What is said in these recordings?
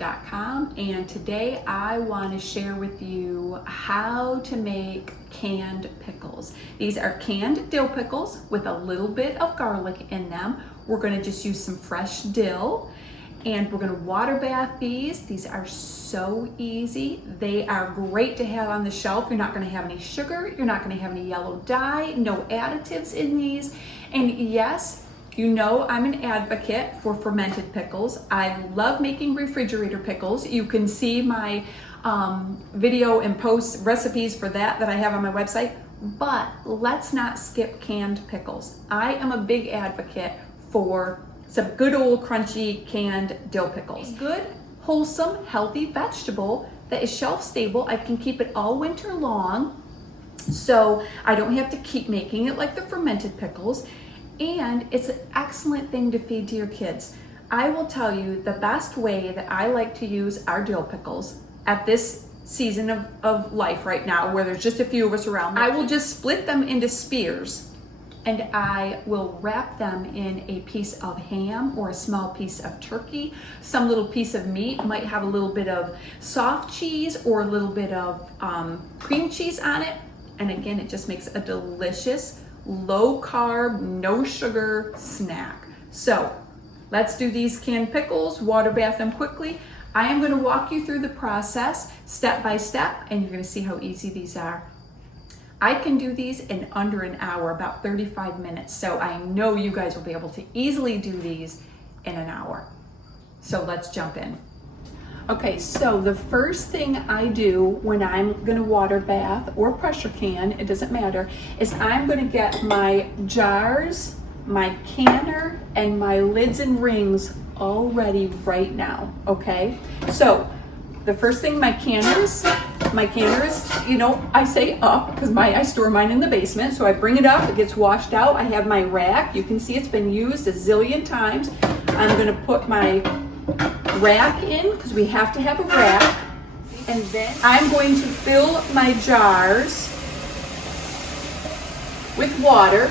www.cannedpickles.com, and today I want to share with you how to make canned pickles. These are canned dill pickles with a little bit of garlic in them. We're going to just use some fresh dill, and we're going to water bath these. These are so easy. They are great to have on the shelf. You're not going to have any sugar. You're not going to have any yellow dye, no additives in these. And yes, you know I'm an advocate for fermented pickles. I love making refrigerator pickles. You can see my video and post recipes for that I have on my website, but let's not skip canned pickles. I am a big advocate for some good old crunchy canned dill pickles. Good, wholesome, healthy vegetable that is shelf stable. I can keep it all winter long, so I don't have to keep making it like the fermented pickles. And it's an excellent thing to feed to your kids. I will tell you the best way that I like to use our dill pickles at this season of life right now, where there's just a few of us around. I will just split them into spears, and I will wrap them in a piece of ham or a small piece of turkey. Some little piece of meat might have a little bit of soft cheese or a little bit of cream cheese on it. And again, it just makes a delicious, low carb, no sugar snack. So let's do these canned pickles, water bath them quickly. I am going to walk you through the process step by step, and you're going to see how easy these are. I can do these in under an hour, about 35 minutes. So I know you guys will be able to easily do these in an hour. So let's jump in. Okay, so the first thing I do when I'm gonna water bath or pressure can, it doesn't matter, is I'm gonna get my jars, my canner, and my lids and rings all ready right now, okay? So the first thing, my canner is, you know, I say up because I store mine in the basement. So I bring it up, it gets washed out. I have my rack. You can see it's been used a zillion times. I'm gonna put my rack in because we have to have a rack. And then I'm going to fill my jars with water.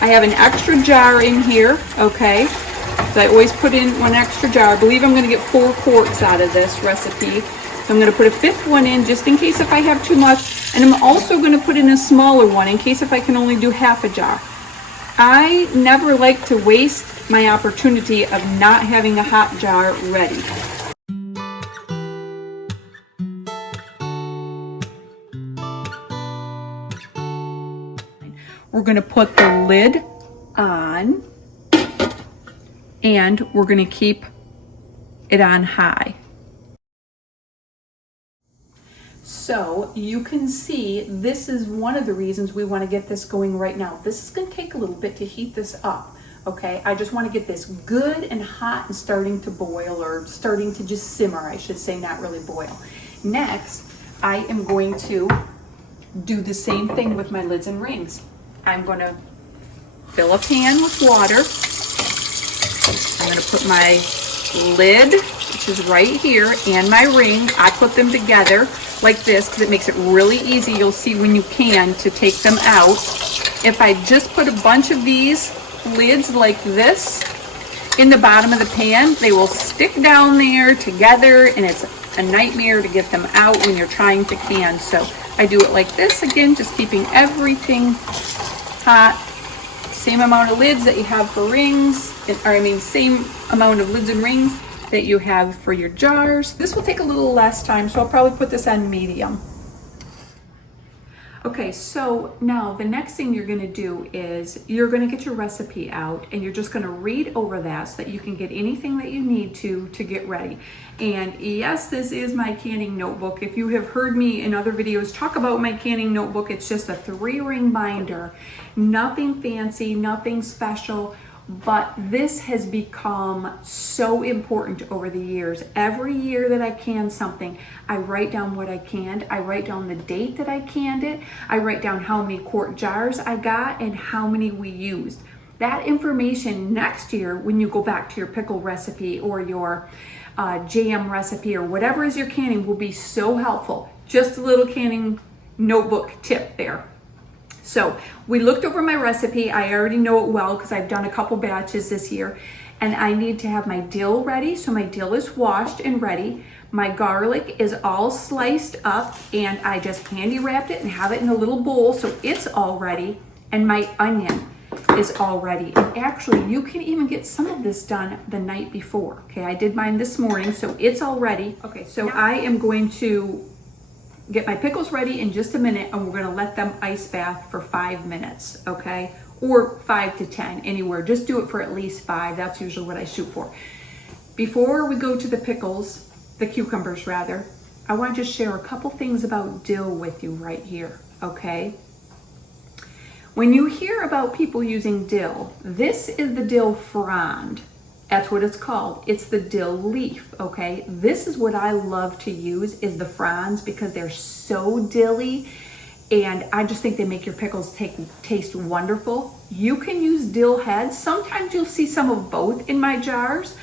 I have an extra jar in here, okay? So I always put in one extra jar. I believe I'm gonna get 4 quarts out of this recipe. So I'm gonna put a 5th one in just in case if I have too much. And I'm also gonna put in a smaller one in case if I can only do half a jar. I never like to waste my opportunity of not having a hot jar ready. We're going to put the lid on, and we're going to keep it on high. So you can see this is one of the reasons we want to get this going right now. This is going to take a little bit to heat this up, okay? I just want to get this good and hot and starting to boil, or starting to just simmer, I should say, not really boil. Next, I am going to do the same thing with my lids and rings. I'm going to fill a pan with water. I'm going to put my lid, which is right here, and my ring. I put them together like this because it makes it really easy. You'll see when you can to take them out. If I just put a bunch of these lids like this in the bottom of the pan, they will stick down there together, and it's a nightmare to get them out when you're trying to can. So I do it like this, again, just keeping everything hot. Same amount of lids that you have for rings, same amount of lids and rings that you have for your jars. This will take a little less time, so I'll probably put this on medium. Okay, so now the next thing you're gonna do is you're gonna get your recipe out and you're just gonna read over that so that you can get anything that you need to get ready. And yes, this is my canning notebook. If you have heard me in other videos talk about my canning notebook, it's just a 3-ring binder. Nothing fancy, nothing special. But this has become so important over the years. Every year that I can something, I write down what I canned. I write down the date that I canned it. I write down how many quart jars I got and how many we used. That information next year, when you go back to your pickle recipe or your jam recipe or whatever is your canning, will be so helpful. Just a little canning notebook tip there. So we looked over my recipe. I already know it well because I've done a couple batches this year, and I need to have my dill ready. So my dill is washed and ready. My garlic is all sliced up and I just candy wrapped it and have it in a little bowl. So it's all ready. And my onion is all ready. And actually you can even get some of this done the night before. Okay, I did mine this morning, so it's all ready. Okay, so I am going to get my pickles ready in just a minute, and we're gonna let them ice bath for 5 minutes, okay? Or 5 to 10, anywhere. Just do it for at least 5. That's usually what I shoot for. Before we go to the pickles, the cucumbers rather, I wanna just share a couple things about dill with you right here, okay? When you hear about people using dill, this is the dill frond. That's what it's called. It's the dill leaf, okay? This is what I love to use, is the fronds, because they're so dilly, and I just think they make your pickles taste wonderful. You can use dill heads. Sometimes you'll see some of both in my jars,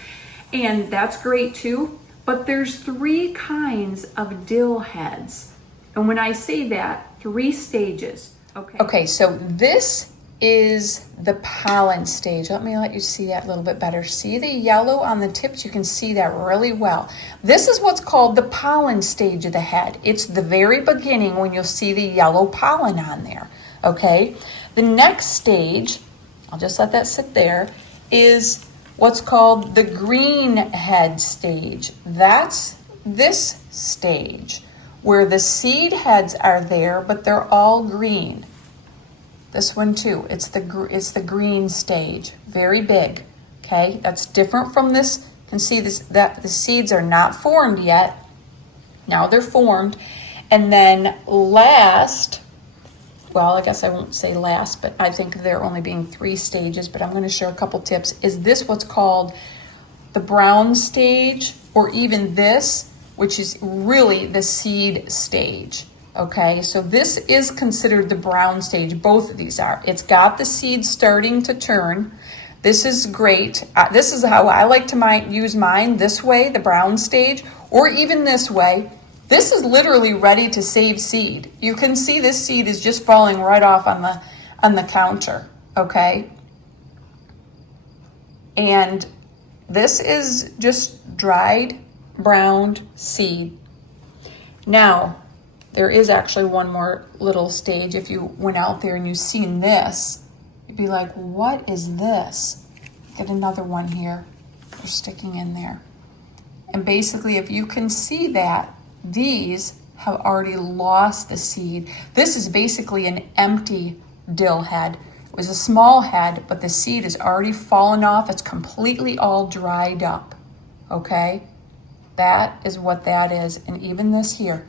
and that's great too. But there's 3 kinds of dill heads. And when I say that, 3 stages, okay? Okay, so this is the pollen stage. Let you see that a little bit better. See the yellow on the tips? You can see that really well. This is what's called the pollen stage of the head. It's the very beginning when you'll see the yellow pollen on there, okay? The next stage, I'll just let that sit there, is what's called the green head stage. That's this stage where the seed heads are there, but they're all green. This one too, it's the green stage, very big, okay? That's different from this. You can see this, that the seeds are not formed yet. Now they're formed. And then last, well, I guess I won't say last, but I think there only being 3 stages, but I'm gonna share a couple tips. Is this what's called the brown stage, or even this, which is really the seed stage? Okay, so this is considered the brown stage. Both of these are. It's got the seeds starting to turn. This is great. This is how I like to use mine, this way, the brown stage, or even this way. This is literally ready to save seed. You can see this seed is just falling right off on the counter, okay? And this is just dried, browned seed. Now, there is actually one more little stage. If you went out there and you've seen this, you'd be like, what is this? Get another one here. They're sticking in there. And basically, if you can see that, these have already lost the seed. This is basically an empty dill head. It was a small head, but the seed has already fallen off. It's completely all dried up, okay? That is what that is. And even this here,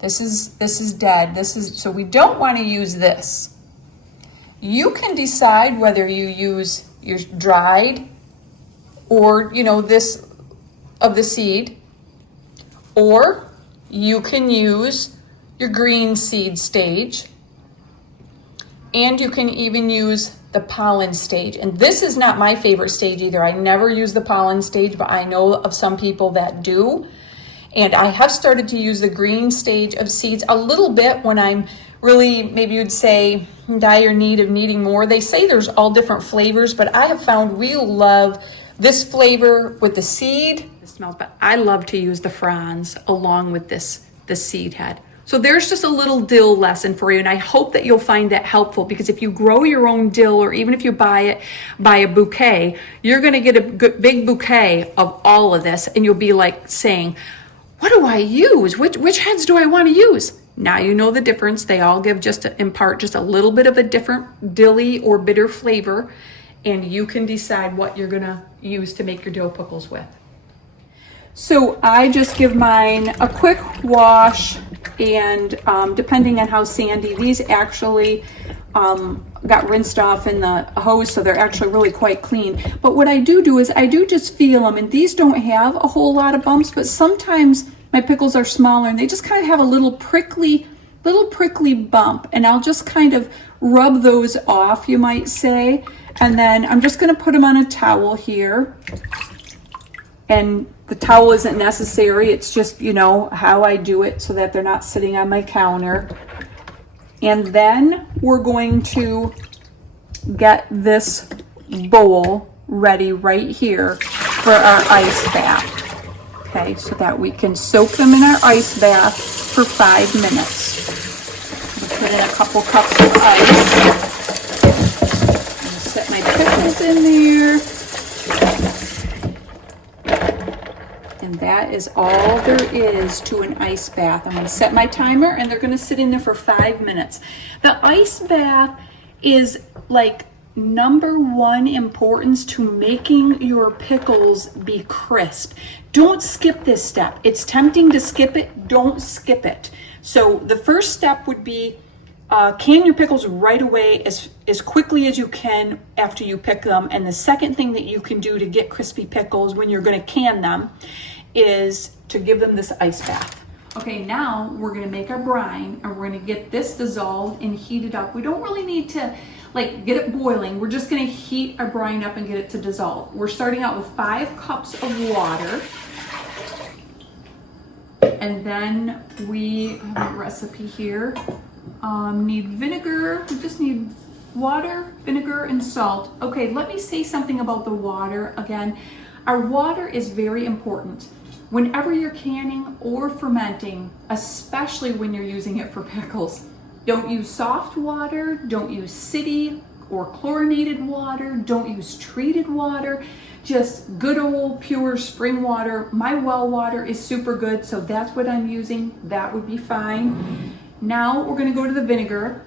this is dead. So we don't want to use this. You can decide whether you use your dried or, this of the seed, or you can use your green seed stage, and you can even use the pollen stage. And this is not my favorite stage either. I never use the pollen stage, but I know of some people that do. And I have started to use the green stage of seeds a little bit when I'm really, maybe you'd say, in dire need of needing more. They say there's all different flavors, but I have found we love this flavor with the seed. It smells, but I love to use the fronds along with the seed head. So there's just a little dill lesson for you, and I hope that you'll find that helpful, because if you grow your own dill, or even if you buy a bouquet, you're gonna get a big bouquet of all of this, and you'll be like saying, what do I use? Which heads do I want to use? Now you know the difference. They all give impart just a little bit of a different dilly or bitter flavor, and you can decide what you're gonna use to make your dill pickles with. So I just give mine a quick wash, and depending on how sandy, these actually got rinsed off in the hose, so they're actually really quite clean. But what I do is I do just feel them, and these don't have a whole lot of bumps, but sometimes my pickles are smaller and they just kind of have a little prickly bump, and I'll just kind of rub those off, you might say. And then I'm just gonna put them on a towel here. And the towel isn't necessary, it's just, you know, how I do it so that they're not sitting on my counter. And then we're going to get this bowl ready right here for our ice bath. Okay, so that we can soak them in our ice bath for 5 minutes. I'll put in a couple cups of ice. And set my pickles in there. And that is all there is to an ice bath. I'm going to set my timer, and they're going to sit in there for 5 minutes. The ice bath is like #1 importance to making your pickles be crisp. Don't skip this step. It's tempting to skip it. Don't skip it. So the first step would be can your pickles right away as quickly as you can after you pick them. And the second thing that you can do to get crispy pickles when you're going to can them is to give them this ice bath. Okay, now we're going to make our brine, and we're going to get this dissolved and heated up. We don't really need to like get it boiling. We're just going to heat our brine up and get it to dissolve. We're starting out with 5 cups of water. And then we have a recipe here. Need vinegar. We just need water, vinegar, and salt. Okay, let me say something about the water again. Our water is very important. Whenever you're canning or fermenting, especially when you're using it for pickles, don't use soft water, don't use city or chlorinated water, don't use treated water, just good old pure spring water. My well water is super good, so that's what I'm using. That would be fine. Now we're gonna go to the vinegar.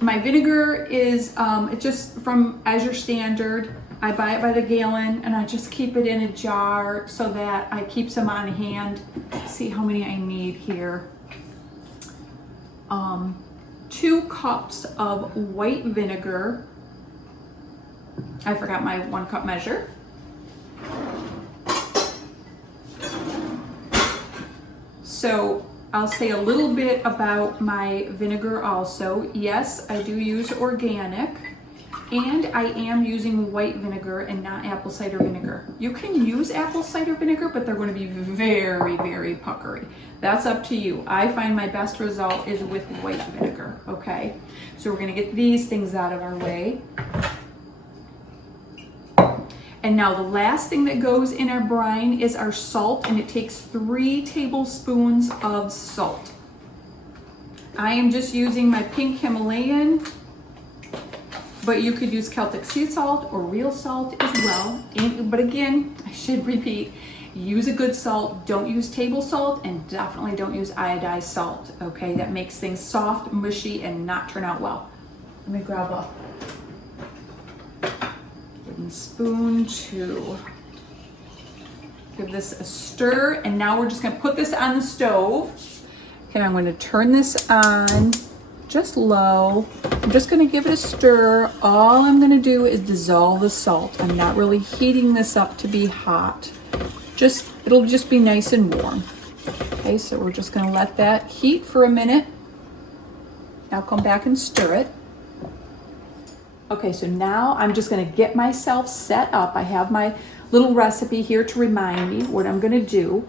My vinegar is it's just from Azure Standard. I buy it by the gallon, and I just keep it in a jar so that I keep some on hand. See how many I need here. 2 cups of white vinegar. I forgot my 1 cup measure. So I'll say a little bit about my vinegar also. Yes, I do use organic, and I am using white vinegar and not apple cider vinegar. You can use apple cider vinegar, but they're going to be very, very puckery. That's up to you. I find my best result is with white vinegar, okay? So we're going to get these things out of our way. And now the last thing that goes in our brine is our salt, and it takes 3 tablespoons of salt. I am just using my pink Himalayan, but you could use Celtic sea salt or real salt as well. But again, I should repeat, use a good salt. Don't use table salt, and definitely don't use iodized salt, okay? That makes things soft, mushy, and not turn out well. Let me grab a wooden spoon to give this a stir. And now we're just gonna put this on the stove. Okay, I'm gonna turn this on just low. I'm just gonna give it a stir. All I'm gonna do is dissolve the salt. I'm not really heating this up to be hot. It'll just be nice and warm. Okay, so we're just gonna let that heat for a minute. Now come back and stir it. Okay, so now I'm just gonna get myself set up. I have my little recipe here to remind me what I'm gonna do.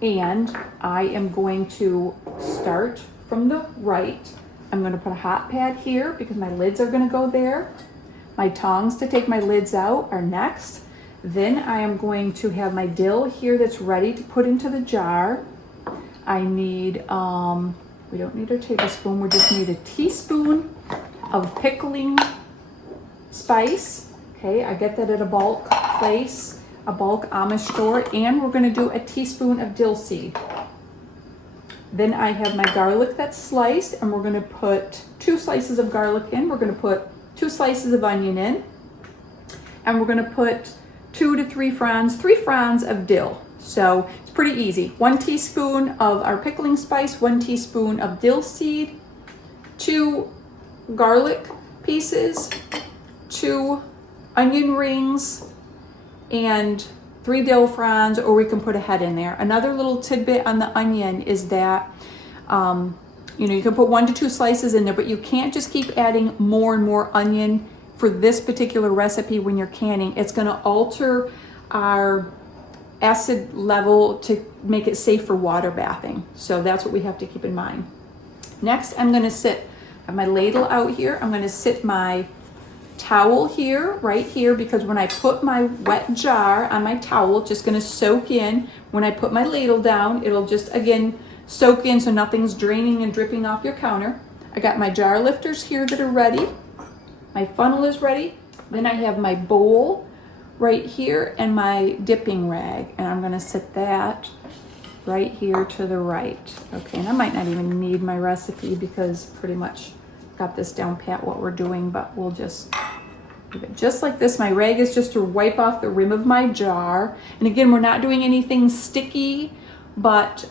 And I am going to start from the right. I'm gonna put a hot pad here because my lids are gonna go there. My tongs to take my lids out are next. Then I am going to have my dill here that's ready to put into the jar. I need, we don't need a tablespoon, we just need a teaspoon of pickling spice. Okay, I get that at a bulk place, a bulk Amish store, and we're gonna do a teaspoon of dill seed. Then I have my garlic that's sliced, and we're gonna put 2 slices of garlic in. We're gonna put 2 slices of onion in, and we're gonna put 2 to 3 fronds of dill. So it's pretty easy. 1 teaspoon of our pickling spice, 1 teaspoon of dill seed, 2 garlic pieces, 2 onion rings, and 3 dill fronds, or we can put a head in there. Another little tidbit on the onion is that, you can put 1 to 2 slices in there, but you can't just keep adding more and more onion for this particular recipe when you're canning. It's gonna alter our acid level to make it safe for water bathing. So that's what we have to keep in mind. Next, I'm gonna I have my ladle out here. I'm gonna sit my towel here, right here, because when I put my wet jar on my towel, it's just gonna soak in. When I put my ladle down, it'll just, again, soak in so nothing's draining and dripping off your counter. I got my jar lifters here that are ready. My funnel is ready. Then I have my bowl right here and my dipping rag, and I'm gonna set that right here to the right. Okay, and I might not even need my recipe because pretty much got this down pat what we're doing, but we'll just leave it just like this. My rag is just to wipe off the rim of my jar. And again, we're not doing anything sticky, but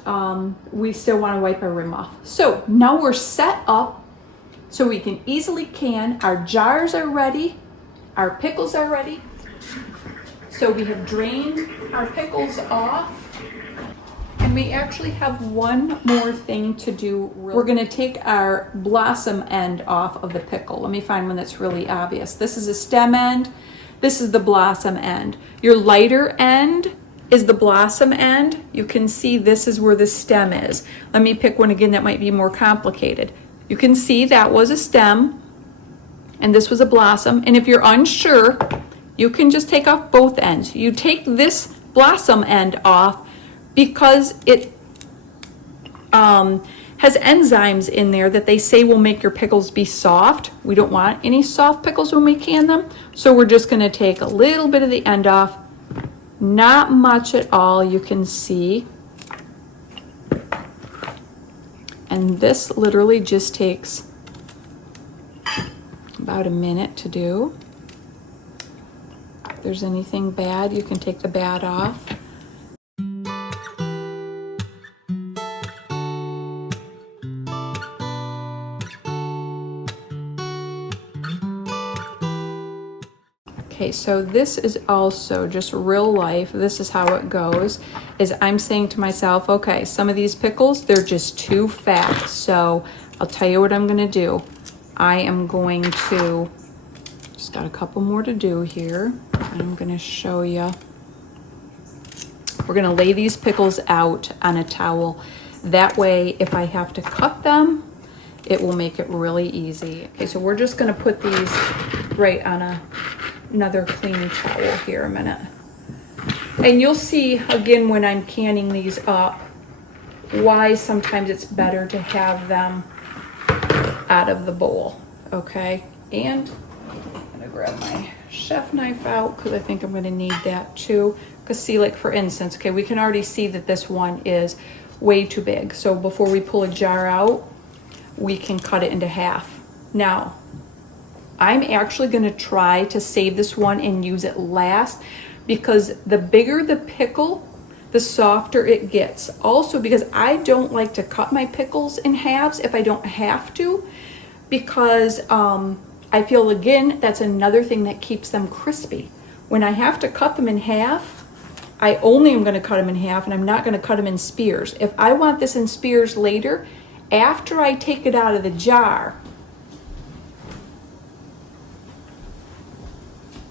we still wanna wipe our rim off. So now we're set up so we can easily can. Our jars are ready, our pickles are ready. So we have drained our pickles off. And we actually have one more thing to do. We're gonna take our blossom end off of the pickle. Let me find one that's really obvious. This is a stem end. This is the blossom end. Your lighter end is the blossom end. You can see this is where the stem is. Let me pick one again that might be more complicated. You can see that was a stem and this was a blossom. And if you're unsure, you can just take off both ends. You take this blossom end off because it has enzymes in there that they say will make your pickles be soft. We don't want any soft pickles when we can them. So we're just gonna take a little bit of the end off, not much at all, you can see. And this literally just takes about a minute to do. If there's anything bad, you can take the bad off. Okay, so this is also just real life. This is how it goes, is I'm saying to myself, okay, some of these pickles, they're just too fat. So I'll tell you what I'm gonna do. I am going to, just got a couple more to do here. And I'm gonna show you. We're gonna lay these pickles out on a towel. That way, if I have to cut them, it will make it really easy. Okay, so we're just gonna put these right on another clean towel here a minute. And you'll see again when I'm canning these up why sometimes it's better to have them out of the bowl, okay? And I'm gonna grab my chef knife out because I think I'm gonna need that too. Because see, like for instance, okay, we can already see that this one is way too big. So before we pull a jar out, we can cut it into half. Now, I'm actually gonna try to save this one and use it last because the bigger the pickle, the softer it gets. Also because I don't like to cut my pickles in halves if I don't have to, because I feel again, that's another thing that keeps them crispy. When I have to cut them in half, I only am gonna cut them in half and I'm not gonna cut them in spears. If I want this in spears later, after I take it out of the jar,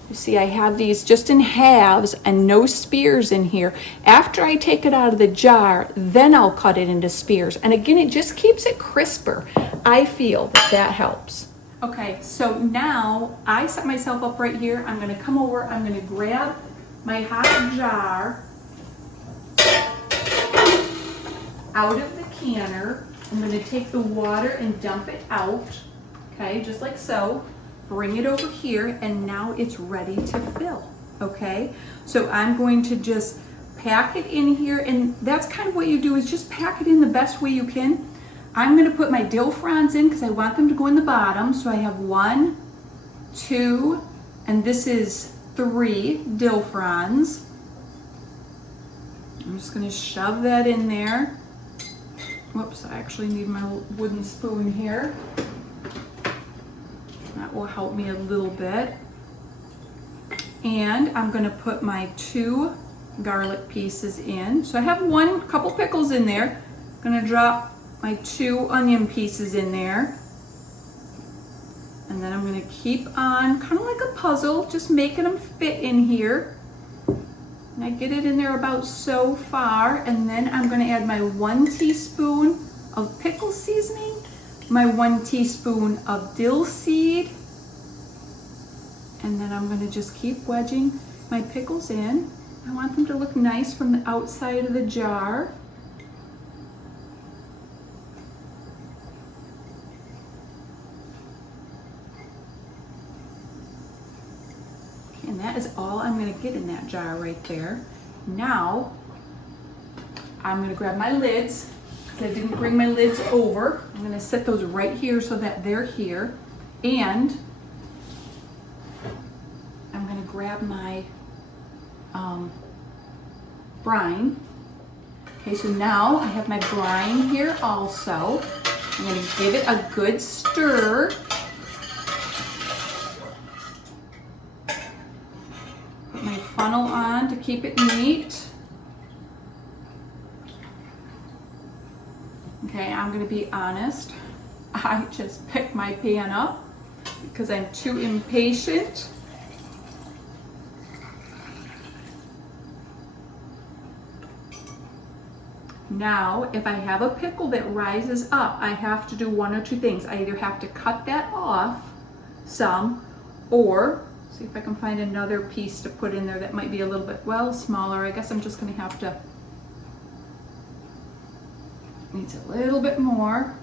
you see I have these just in halves and no spears in here. After I take it out of the jar, then I'll cut it into spears. And again, it just keeps it crisper. I feel that that helps. Okay, so now I set myself up right here. I'm gonna come over, I'm gonna grab my hot jar out of the canner. I'm gonna take the water and dump it out, okay, just like so. Bring it over here, and now it's ready to fill, okay? So I'm going to just pack it in here, and that's kind of what you do, is just pack it in the best way you can. I'm gonna put my dill fronds in because I want them to go in the bottom. So I have 1, 2, and this is 3 dill fronds. I'm just gonna shove that in there. Whoops, I actually need my wooden spoon here. That will help me a little bit. And I'm gonna put my 2 garlic pieces in. So I have couple pickles in there. I'm gonna drop my 2 onion pieces in there. And then I'm gonna keep on, kind of like a puzzle, just making them fit in here. And I get it in there about so far. And then I'm gonna add my 1 teaspoon of pickle seasoning, my 1 teaspoon of dill seed. And then I'm gonna just keep wedging my pickles in. I want them to look nice from the outside of the jar. And that is all I'm gonna get in that jar right there. Now, I'm gonna grab my lids, because I didn't bring my lids over. I'm gonna set those right here so that they're here. And I'm gonna grab my brine. Okay, so now I have my brine here also. I'm gonna give it a good stir. Put my funnel on to keep it neat. Okay, I'm gonna be honest. I just picked my pan up because I'm too impatient. Now, if I have a pickle that rises up, I have to do one or two things. I either have to cut that off some, or see if I can find another piece to put in there that might be a little bit, well, smaller. I guess I'm just gonna have to, needs a little bit more.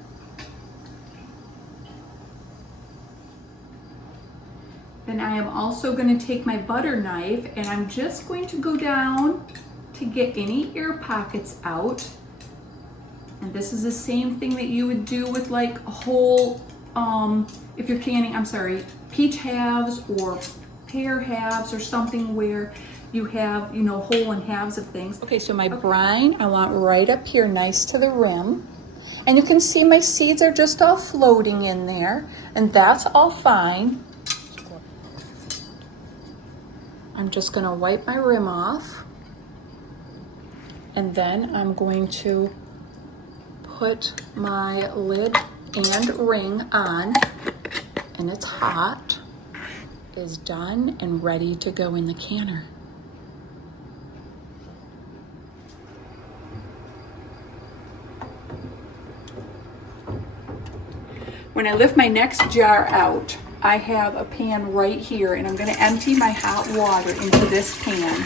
Then I am also gonna take my butter knife and I'm just going to go down to get any air pockets out. And this is the same thing that you would do with like a whole, if you're canning, peach halves or pear halves or something where you have, whole and halves of things. Okay, so my brine, I want right up here, nice to the rim. And you can see my seeds are just all floating in there, and that's all fine. I'm just gonna wipe my rim off. And then I'm going to put my lid and ring on, and it's hot, is done and ready to go in the canner. When I lift my next jar out, I have a pan right here, and I'm gonna empty my hot water into this pan.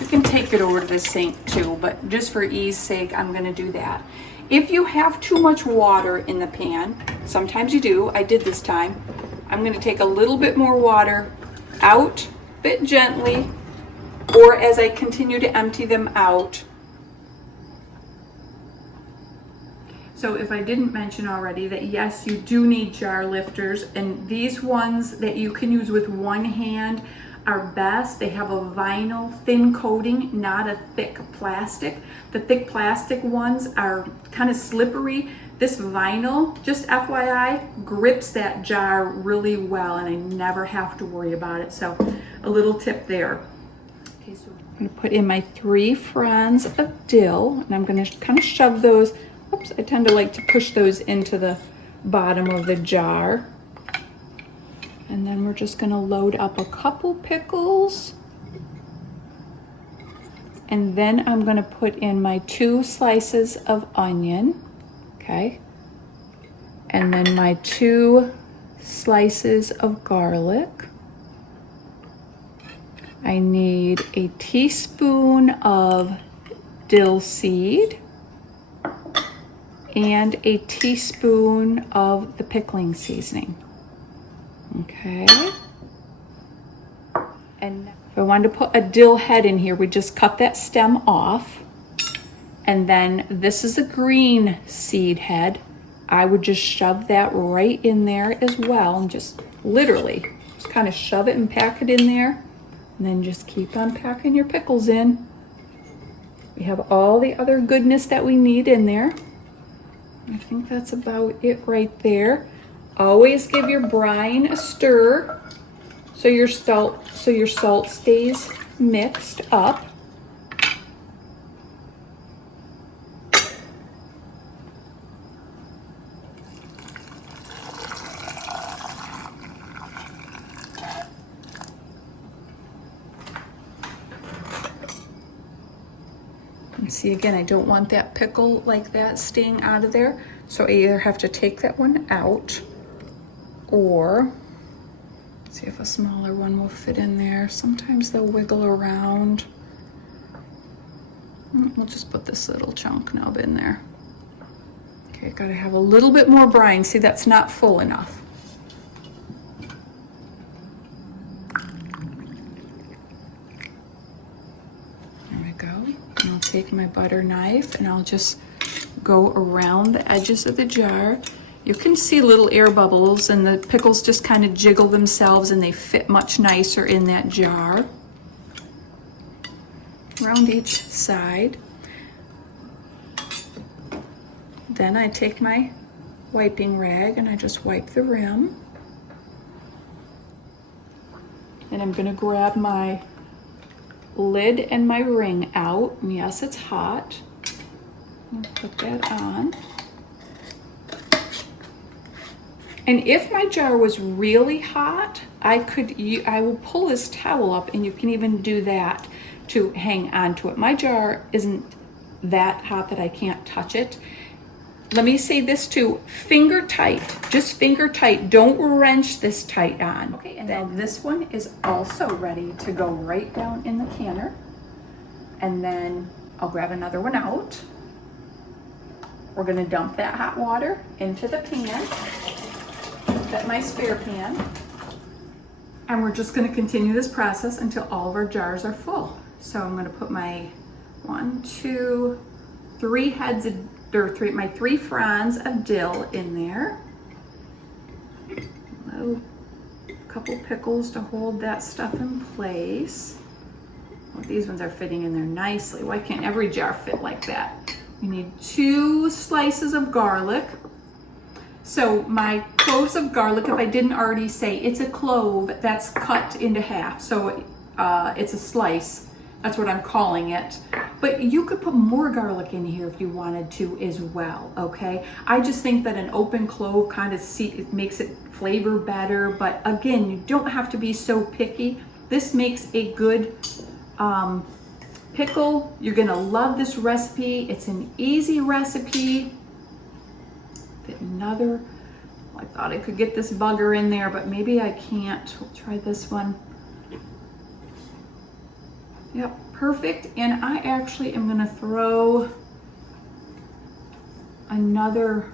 You can take it over to the sink too, but just for ease sake, I'm gonna do that. If you have too much water in the pan, sometimes you do, I did this time, I'm gonna take a little bit more water out, a bit gently, or as I continue to empty them out. So if I didn't mention already that yes, you do need jar lifters, and these ones that you can use with one hand are best. They have a vinyl thin coating, not a thick plastic. The thick plastic ones are kind of slippery. This vinyl, just FYI, grips that jar really well, and I never have to worry about it. So a little tip there. Okay, so I'm gonna put in my 3 fronds of dill, and I'm gonna kind of shove those. Oops, I tend to like to push those into the bottom of the jar. And then we're just gonna load up a couple pickles. And then I'm gonna put in my 2 slices of onion, okay? And then my 2 slices of garlic. I need a teaspoon of dill seed and a teaspoon of the pickling seasoning. Okay. And I wanted to put a dill head in here. We just cut that stem off. And then this is a green seed head. I would just shove that right in there as well, and just literally just kind of shove it and pack it in there, and then just keep on packing your pickles in. We have all the other goodness that we need in there. I think that's about it right there. Always give your brine a stir so your salt stays mixed up. And see, again, I don't want that pickle like that staying out of there. So I either have to take that one out, or see if a smaller one will fit in there. Sometimes they'll wiggle around. We'll just put this little chunk nub in there. Okay, gotta have a little bit more brine. See, that's not full enough. I'll take my butter knife and I'll just go around the edges of the jar. You can see little air bubbles, and the pickles just kind of jiggle themselves and they fit much nicer in that jar. Around each side. Then I take my wiping rag and I just wipe the rim. And I'm gonna grab my lid and my ring out. And yes, it's hot. I'll put that on. And if my jar was really hot, I will pull this towel up, and you can even do that to hang on to it. My jar isn't that hot that I can't touch it. Let me say this too, finger tight, just finger tight. Don't wrench this tight on. Okay, and then this one is also ready to go right down in the canner. And then I'll grab another one out. We're gonna dump that hot water into the pan, that's my spare pan. And we're just gonna continue this process until all of our jars are full. So I'm gonna put my 1, 2, 3 heads of my 3 fronds of dill in there. A couple pickles to hold that stuff in place. Well, these ones are fitting in there nicely. Why can't every jar fit like that? We need 2 slices of garlic. So my cloves of garlic, if I didn't already say, it's a clove that's cut into half. So it's a slice. That's what I'm calling it. But you could put more garlic in here if you wanted to as well, okay? I just think that an open clove kind of it makes it flavor better. But again, you don't have to be so picky. This makes a good pickle. You're gonna love this recipe. It's an easy recipe. Another, I thought I could get this bugger in there, but maybe I can't. We'll try this one. Yep, perfect. And I actually am gonna throw another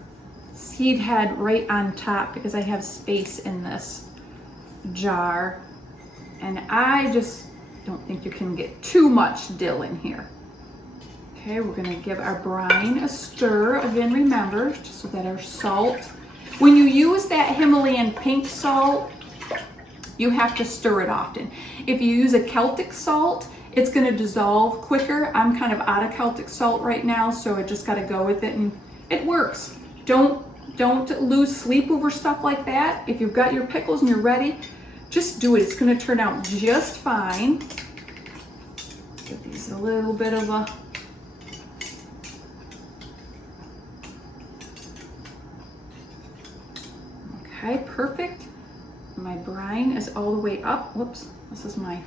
seed head right on top because I have space in this jar. And I just don't think you can get too much dill in here. Okay, we're gonna give our brine a stir. Again, remember, just so that our salt, when you use that Himalayan pink salt, you have to stir it often. If you use a Celtic salt, it's gonna dissolve quicker. I'm kind of out of Celtic salt right now, so I just gotta go with it, and it works. Don't lose sleep over stuff like that. If you've got your pickles and you're ready, just do it. It's gonna turn out just fine. Give these a little bit of a okay, perfect. My brine is all the way up. Whoops, this is my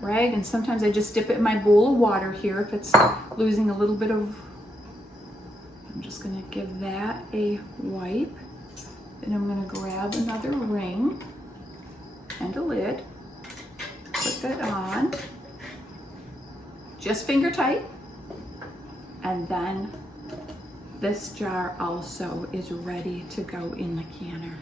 rag, and sometimes I just dip it in my bowl of water here if it's losing a little bit of. I'm just gonna give that a wipe. Then I'm gonna grab another ring and a lid, put that on, just finger tight, and then this jar also is ready to go in the canner.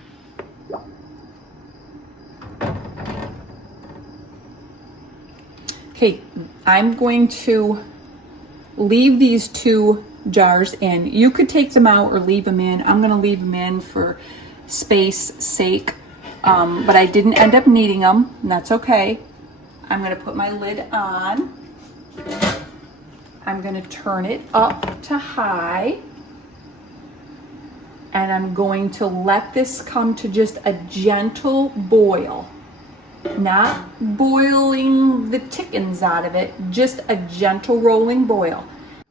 Okay, I'm going to leave these 2 jars in. You could take them out or leave them in. I'm gonna leave them in for space sake, but I didn't end up needing them, and that's okay. I'm gonna put my lid on. I'm gonna turn it up to high, and I'm going to let this come to just a gentle boil. Not boiling the chickens out of it, just a gentle rolling boil.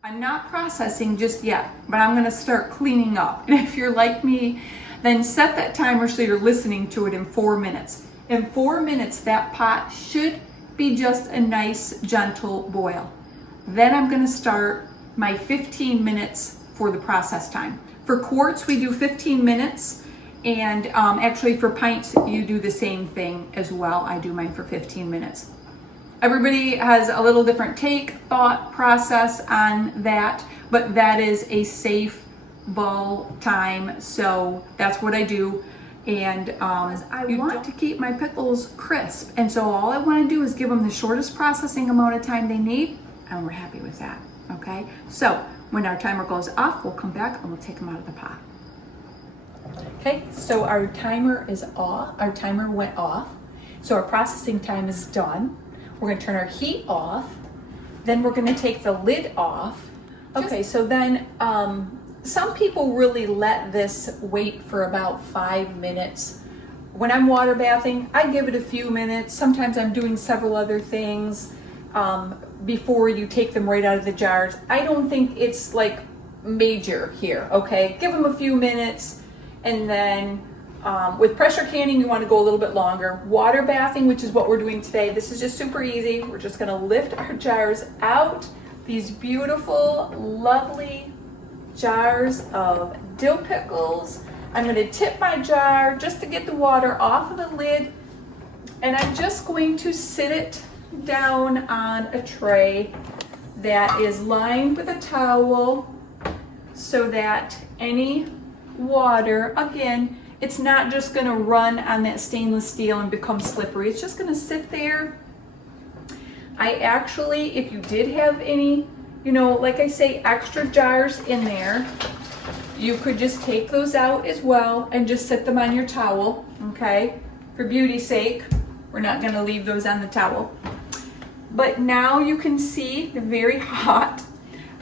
I'm not processing just yet, but I'm gonna start cleaning up. And if you're like me, then set that timer so you're listening to it in 4 minutes. In 4 minutes, that pot should be just a nice, gentle boil. Then I'm gonna start my 15 minutes for the process time. For quarts, we do 15 minutes. And actually for pints, you do the same thing as well. I do mine for 15 minutes. Everybody has a little different take, thought process on that, but that is a safe ball time. So that's what I do. And I want to keep my pickles crisp. And so all I want to do is give them the shortest processing amount of time they need. And we're happy with that. Okay. So when our timer goes off, we'll come back and we'll take them out of the pot. Okay, so our timer is off. Our timer went off. So our processing time is done. We're gonna turn our heat off. Then we're gonna take the lid off. Okay, so then some people really let this wait for about 5 minutes. When I'm water bathing, I give it a few minutes. Sometimes I'm doing several other things before you take them right out of the jars. I don't think it's like major here, okay? Give them a few minutes. And then with pressure canning, you want to go a little bit longer. Water bathing, which is what we're doing today, this is just super easy. We're just going to lift our jars out. These beautiful, lovely jars of dill pickles. I'm going to tip my jar just to get the water off of the lid. And I'm just going to sit it down on a tray that is lined with a towel so that any water, again, it's not just going to run on that stainless steel and become slippery. It's just going to sit there. I actually, if you did have any, like I say, extra jars in there, you could just take those out as well and just sit them on your towel, okay? For beauty's sake, we're not going to leave those on the towel. But now you can see they're very hot.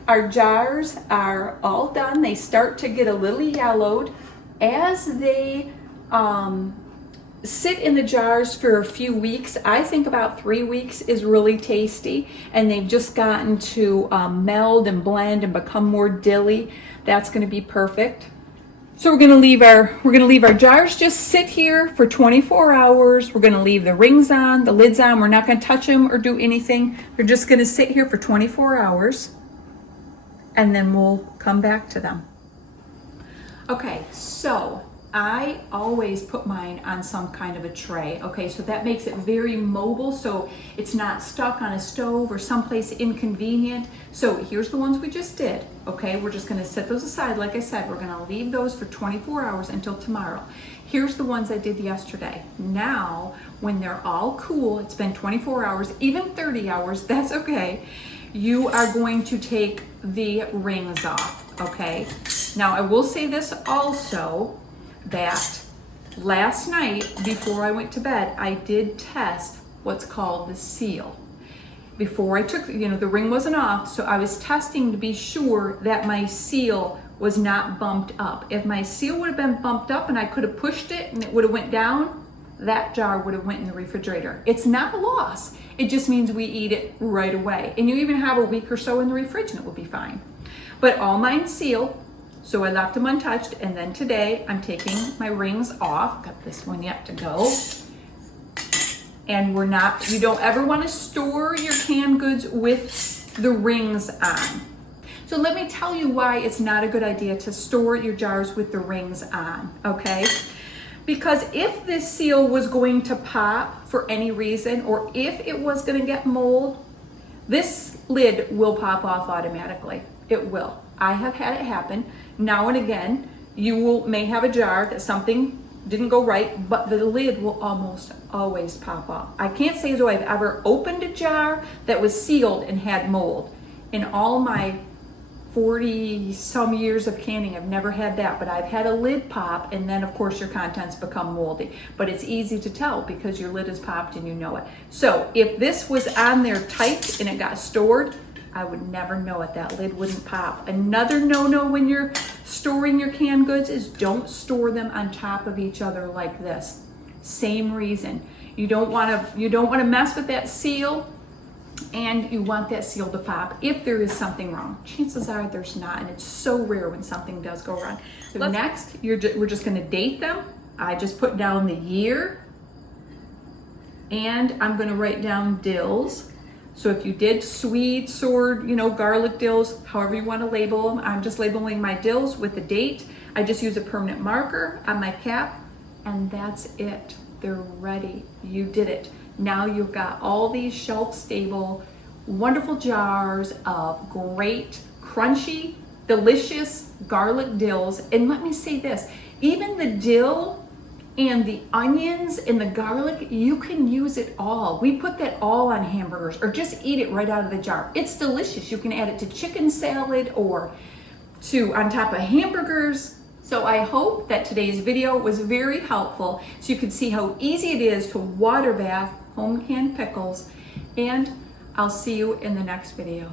Our jars are all done. They start to get a little yellowed. As they sit in the jars for a few weeks, I think about 3 weeks is really tasty, and they've just gotten to meld and blend and become more dilly. That's going to be perfect. So we're going to leave our jars just sit here for 24 hours. We're going to leave the rings on, the lids on. We're not going to touch them or do anything. They're just going to sit here for 24 hours. And then we'll come back to them. Okay, so I always put mine on some kind of a tray. Okay, so that makes it very mobile, so it's not stuck on a stove or someplace inconvenient. So here's the ones we just did. Okay, we're just gonna set those aside. Like I said, we're gonna leave those for 24 hours until tomorrow. Here's the ones I did yesterday. Now, when they're all cool, it's been 24 hours, even 30 hours, that's okay. You are going to take the rings off, okay? Now, I will say this also, that last night before I went to bed, I did test what's called the seal. Before I took, the ring wasn't off, so I was testing to be sure that my seal was not bumped up. If my seal would have been bumped up and I could have pushed it and it would have went down, that jar would have went in the refrigerator. It's not a loss. It just means we eat it right away. And you even have a week or so in the refrigerator and it will be fine. But all mine seal, so I left them untouched. And then today I'm taking my rings off. Got this one yet to go. And you don't ever want to store your canned goods with the rings on. So let me tell you why it's not a good idea to store your jars with the rings on, okay? Because if this seal was going to pop for any reason, or if it was going to get mold, this lid will pop off automatically. It will. I have had it happen. Now and again, you may have a jar that something didn't go right, but the lid will almost always pop up. I can't say as though I've ever opened a jar that was sealed and had mold. In all my 40 some years of canning, I've never had that, but I've had a lid pop, and then of course your contents become moldy. But it's easy to tell because your lid is popped and you know it. So if this was on there tight and it got stored, I would never know it. That lid wouldn't pop. Another no-no when you're storing your canned goods is don't store them on top of each other like this. Same reason. You don't want to mess with that seal, and you want that seal to pop if there is something wrong. Chances are there's not, and it's so rare when something does go wrong. So next, we're just going to date them. I just put down the year, and I'm going to write down dills. So if you did Swede, sword, garlic dills, however you want to label them, I'm just labeling my dills with the date. I just use a permanent marker on my cap, and that's it. They're ready. You did it. Now you've got all these shelf-stable, wonderful jars of great, crunchy, delicious garlic dills. And let me say this, even the dill and the onions and the garlic, you can use it all. We put that all on hamburgers or just eat it right out of the jar. It's delicious. You can add it to chicken salad or on top of hamburgers. So I hope that today's video was very helpful so you can see how easy it is to water bath home canned pickles, and I'll see you in the next video.